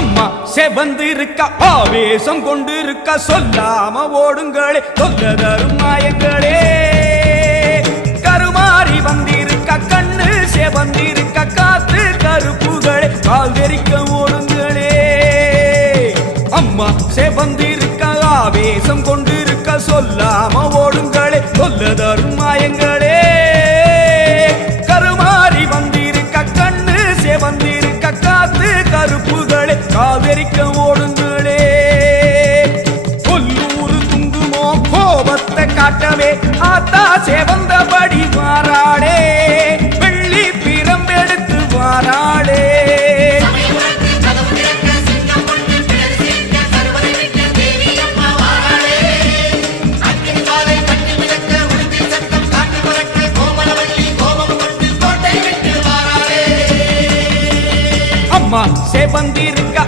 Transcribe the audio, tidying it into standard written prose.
அம்மா செவந்திருக்க ஆவேசம் கொண்டிருக்க சொல்லாம ஓடுங்களே சொல்ல தரும் மாயங்களே கருமாறி வந்திருக்க கண்ணு செவந்திருக்க காத்து கருப்புகளே கால் தெரிக்க ஓடுங்களே அம்மா செவந்திருக்க ஆவேசம் கொண்டிருக்க சொல்லாம ஓடுங்களே சொல்ல தரும் மாயங்களே கருமாறி வந்திருக்க கண்ணு செவந்திருக்க காத்து கருப்புகளே காவிரிக்க ஓடுங்களே கொல்லூர் துங்குமோ கோபத்தை காட்டவே ஆத்தா செவந்தபடி மாறாளே வெள்ளி பிரம்பெடுத்து வாராளே அம்மா செவந்தி